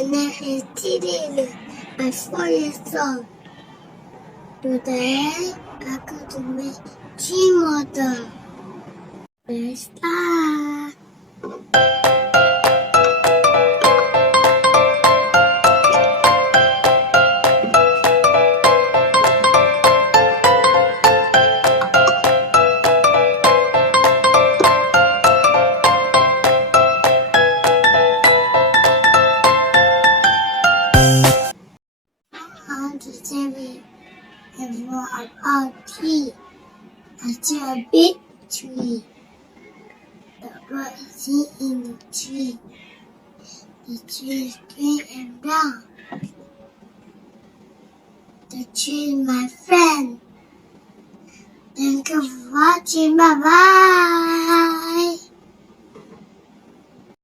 My name is Tilly. I'm 4 years old. Today, I'm going to make tea model. Let's start. To tell you more about tea. I see a big tree. The bird is sitting in the tree. The tree is green and brown. The tree is my friend. Thank you for watching. Bye bye.